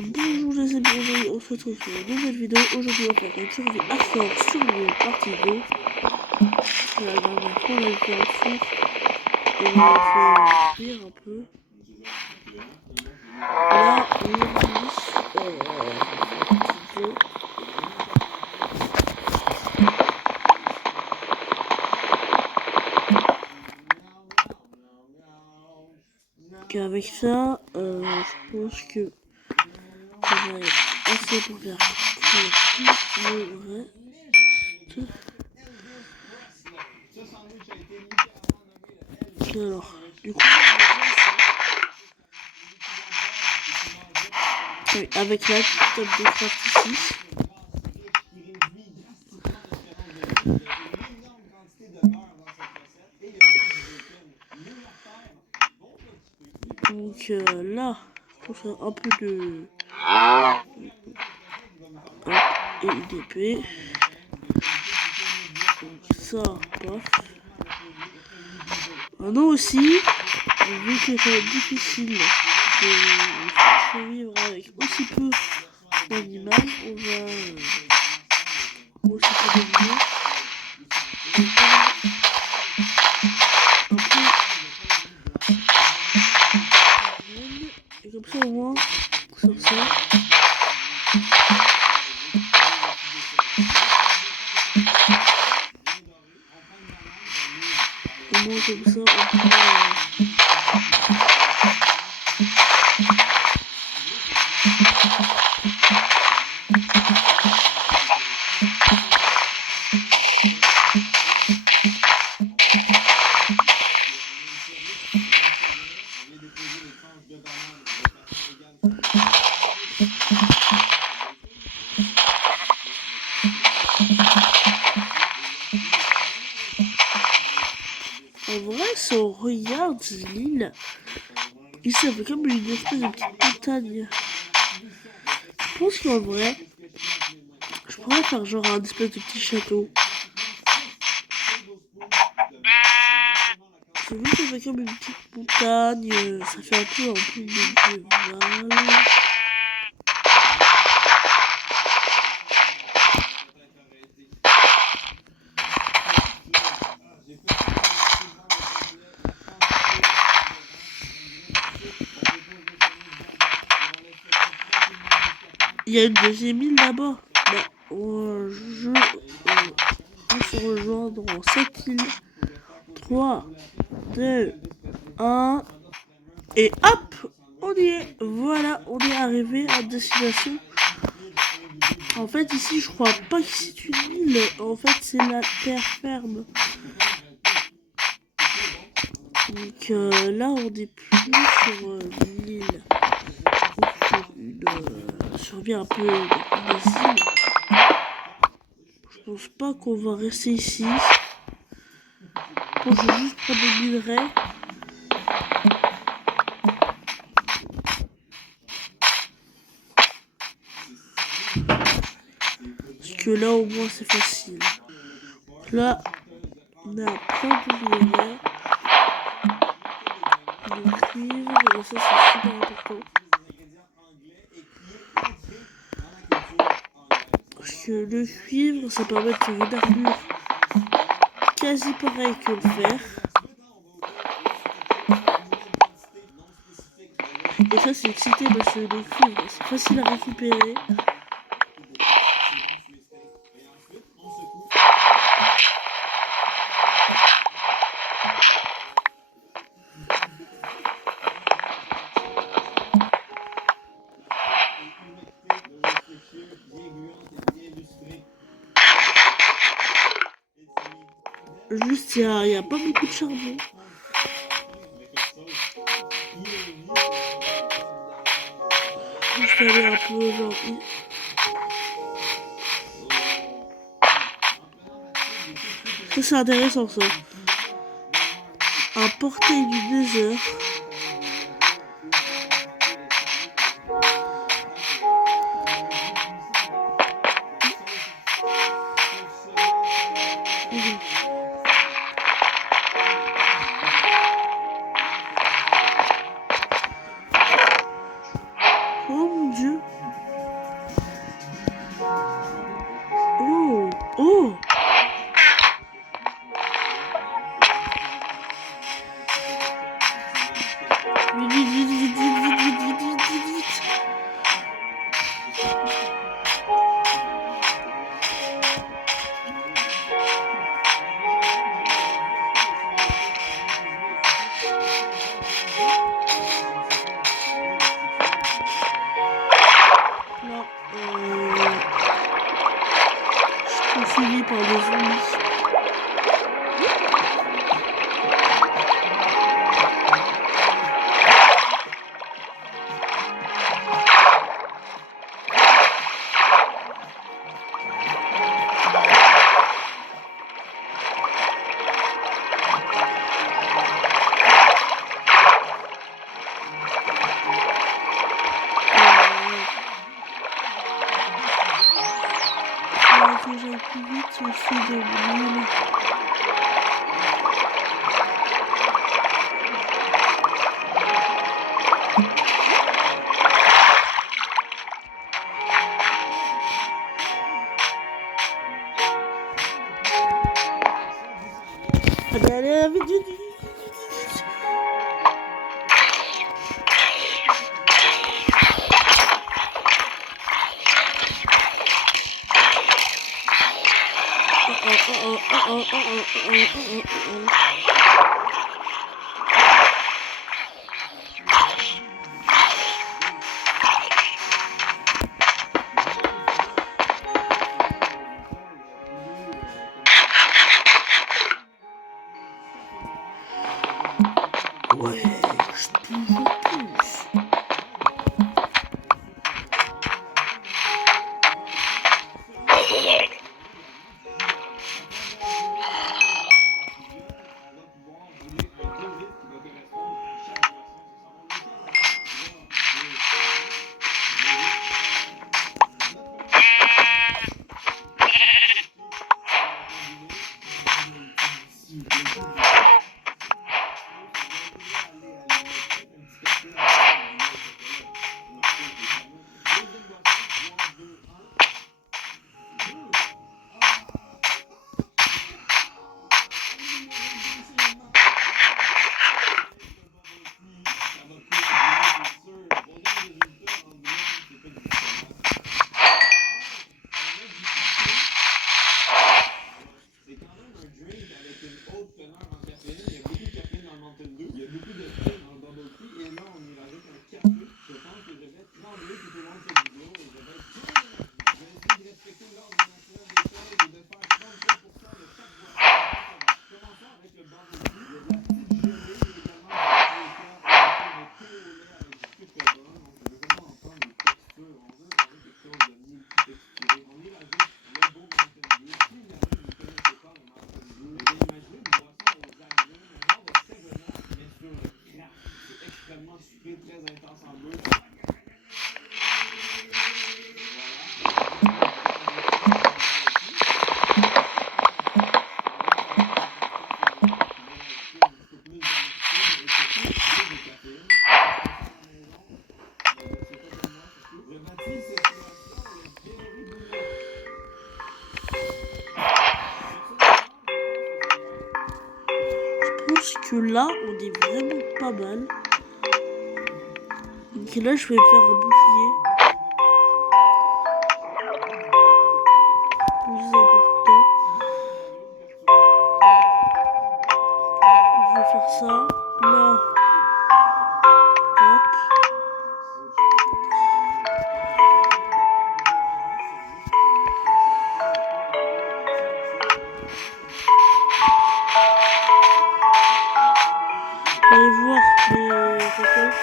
Bonjour les amis, aujourd'hui on se retrouve sur une nouvelle vidéo. Aujourd'hui on va faire une survie à fort sur le partie 2. La dernière fois on a été en four et on a fait cuire un peu. Là aujourd'hui qu'avec ça je pense que ça va être assez pour faire cuire le reste. Alors, du coup, oui, avec la top de craft ici. Donc là, pour faire un peu de et IDP. Donc ça, paf. Maintenant aussi, vu que ça va être difficile de survivre avec aussi peu d'animal, on va aussi peu d'animaux. Et comme ça au moins, sur ça. Au moins comme ça, on peut... En vrai, si on regarde l'île, il ça fait comme une espèce de petite montagne. Je pense qu'en vrai, je pourrais faire genre un espèce de petit château. J'ai vu que ça fait comme une petite montagne, ça fait un peu médiéval. Il y a une deuxième île là-bas. On se rejoindre dans cette île. 3, 2, 1. Et hop, on y est. Voilà, on est arrivé à destination. En fait, ici, je crois pas que c'est une île. En fait, c'est la terre ferme. Donc là, on est plus sur l'île. Sur une survie un peu des îles. Je pense pas qu'on va rester ici. Bon, je vais juste prendre des minerais. Parce que là, au moins, c'est facile. Donc là, on a plein de minerais. Le cuivre, et ça, c'est super important. Parce que le cuivre, ça permet de faire une armure quasi pareille que le fer. Et ça, c'est excité parce que le cuivre, c'est facile à récupérer. Juste, il n'y a pas beaucoup de charbon. Juste aller un peu genre... Ça, c'est intéressant, ça. Un portail du désert. Oh mon dieu. poursuivi par des zombies. Que j'aille plus vite, je suis de l'huile. Allez, vite, vite, vite. Ouais, je toujours plus. Je pense que là, on est vraiment pas mal. Donc là, je vais faire un bouclier. Plus important. Je vais faire ça. Là. Hop. Allez voir les récoltes.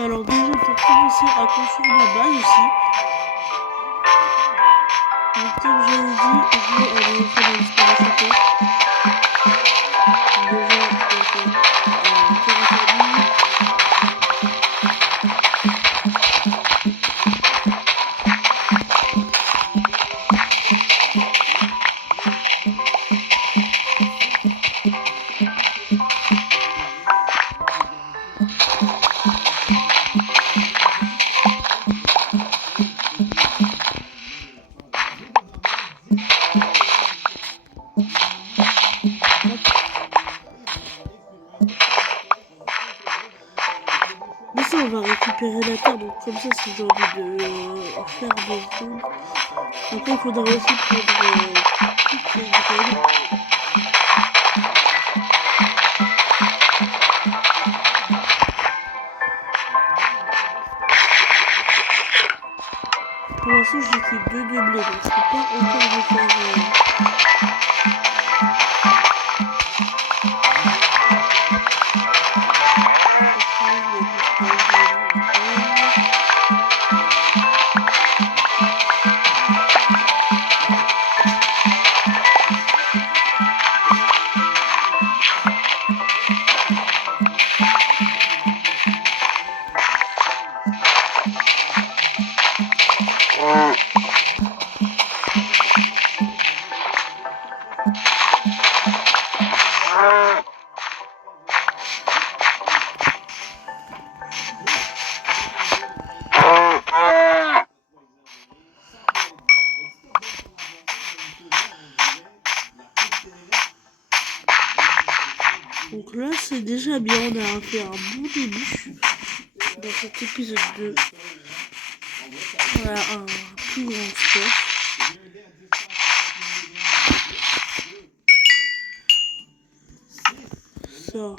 Alors déjà pour commencer à construire ma base aussi. Donc comme je l'ai dit, je vais aller faire la liste de château. Déjà terraforming. Mais ça, on va récupérer la terre, donc comme ça, si j'ai envie de faire des zones. Après, il faudra aussi prendre toutes les graines. Pour l'instant, j'ai que 2 de blé, donc je peux pas encore vous faire... Donc là, c'est déjà bien, on a fait un bon début dans cet épisode 2. Voilà, un plus grand score. Ça.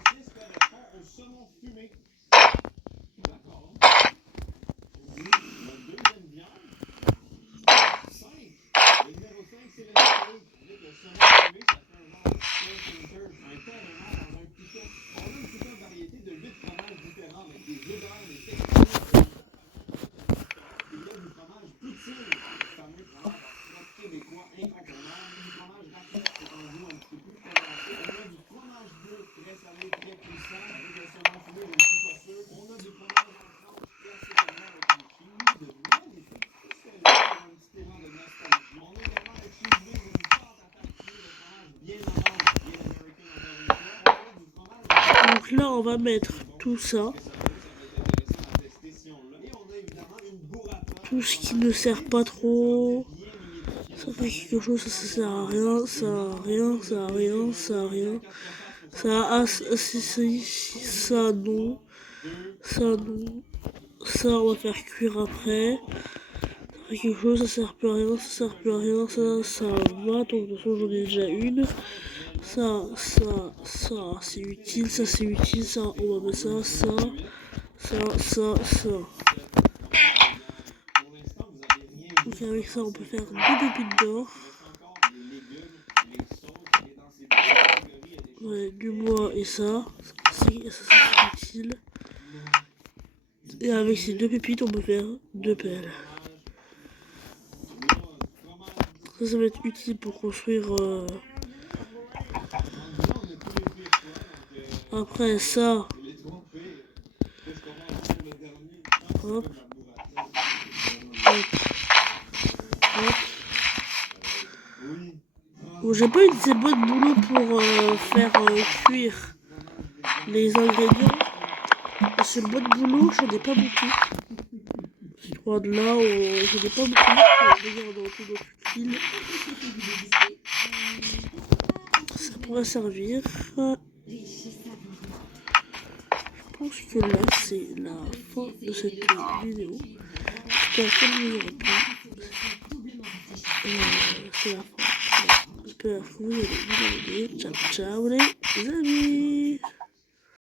Donc là, on va mettre tout ça. Tout ce qui ne sert pas trop. Ça fait quelque chose, ça sert à rien, ça a rien, ça a rien, ça a rien. Ça a ça non. Ça non. Ça on va faire cuire après. Ça fait quelque chose, ça sert plus à rien, ça sert plus à rien, ça va. Donc de toute façon j'en ai déjà une. Ça, c'est utile, ça c'est utile, ça on va mettre ça. Donc avec ça on peut faire 2 pépites d'or. Ouais, du bois et ça c'est utile. Et avec ces 2 pépites on peut faire 2 pelles. Ça va être utile pour construire... Après ça... Hop. Bon, j'ai pas utilisé beaucoup de boulot pour faire cuire les ingrédients. C'est le de boulot, j'en ai pas beaucoup. C'est droit de là, j'en ai pas beaucoup. Regarde dans tout notre fil. Ça pourrait servir. Je pense que là, c'est la fin de cette vidéo. J'espère que vous aurez plu. C'est la fin. J'espère que vous avez bien aimé. Ciao, ciao les amis.